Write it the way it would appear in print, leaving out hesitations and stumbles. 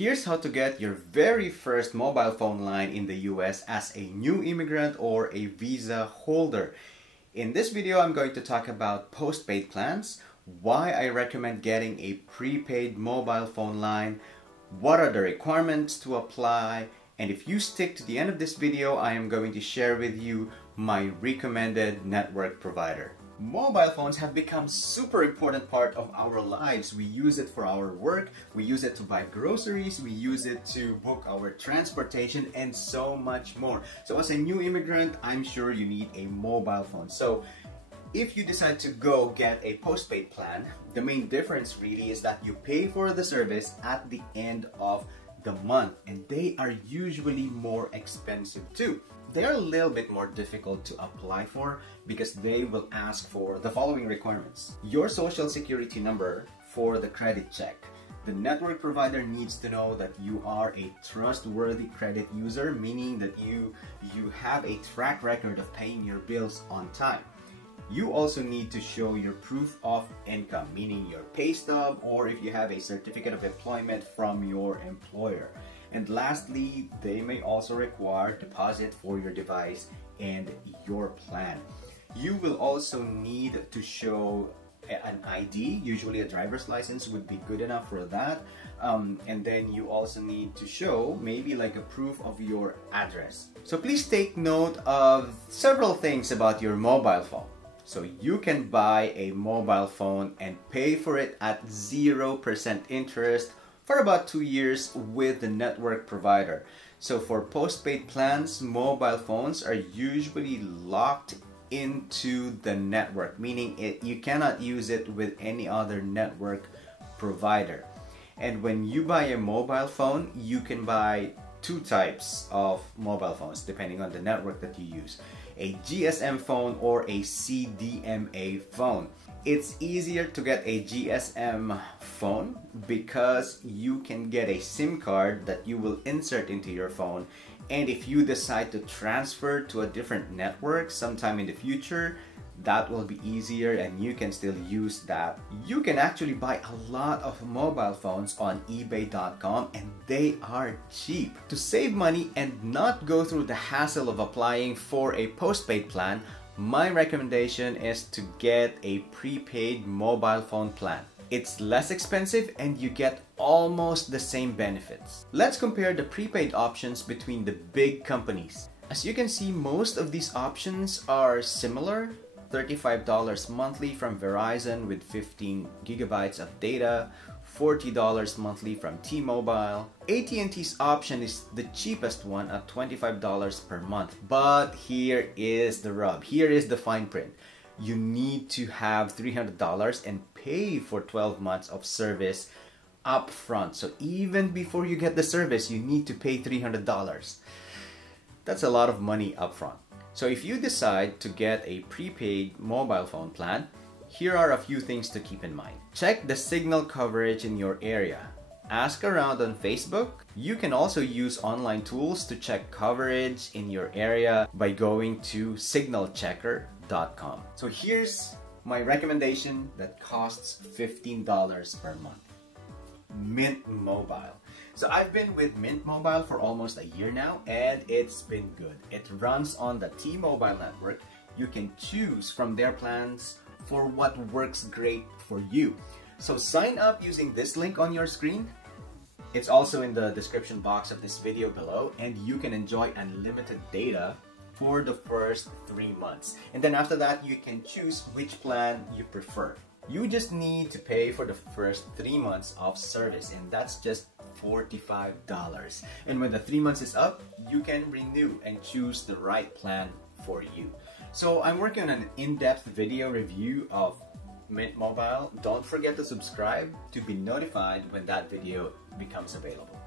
Here's how to get your very first mobile phone line in the US as a new immigrant or a visa holder. In this video, I'm going to talk about postpaid plans, why I recommend getting a prepaid mobile phone line, what are the requirements to apply, and if you stick to the end of this video, I am going to share with you my recommended network provider. Mobile phones have become super important part of our lives. We use it for our work, we use it to buy groceries, we use it to book our transportation, and so much more. So as a new immigrant, I'm sure you need a mobile phone. So if you decide to go get a postpaid plan, the main difference really is that you pay for the service at the end of the month, and they are usually more expensive too. They are a little bit more difficult to apply for because they will ask for the following requirements: your social security number for the credit check. The network provider needs to know that you are a trustworthy credit user, meaning that you have a track record of paying your bills on time. You also need to show your proof of income, meaning your pay stub, or if you have a certificate of employment from your employer. And lastly, they may also require deposit for your device and your plan. You will also need to show an ID, usually a driver's license would be good enough for that. And then you also need to show maybe like a proof of your address. So please take note of several things about your mobile phone. So you can buy a mobile phone and pay for it at 0% interest for about 2 years with the network provider. So for postpaid plans, mobile phones are usually locked into the network, meaning you cannot use it with any other network provider. And when you buy a mobile phone, you can buy two types of mobile phones depending on the network that you use: a GSM phone or a CDMA phone. It's easier to get a GSM phone because you can get a SIM card that you will insert into your phone, and if you decide to transfer to a different network sometime in the future, that will be easier and you can still use that. You can actually buy a lot of mobile phones on eBay.com and they are cheap. To save money and not go through the hassle of applying for a postpaid plan, my recommendation is to get a prepaid mobile phone plan. It's less expensive and you get almost the same benefits. Let's compare the prepaid options between the big companies. As you can see, most of these options are similar. $35 monthly from Verizon with 15 gigabytes of data, $40 monthly from T-Mobile. AT&T's option is the cheapest one at $25 per month. But here is the rub. Here is the fine print. You need to have $300 and pay for 12 months of service up front. So even before you get the service, you need to pay $300. That's a lot of money up front. So if you decide to get a prepaid mobile phone plan, here are a few things to keep in mind. Check the signal coverage in your area. Ask around on Facebook. You can also use online tools to check coverage in your area by going to signalchecker.com. So here's my recommendation that costs $15 per month. Mint Mobile. So I've been with Mint Mobile for almost a year now and it's been good. It runs on the T-Mobile network. You can choose from their plans for what works great for you. So sign up using this link on your screen. It's also in the description box of this video below, and you can enjoy unlimited data for the first 3 months. And then after that, you can choose which plan you prefer. You just need to pay for the first 3 months of service, and that's just $45. And when the 3 months is up, you can renew and choose the right plan for you. So I'm working on an in-depth video review of Mint Mobile. Don't forget to subscribe to be notified when that video becomes available.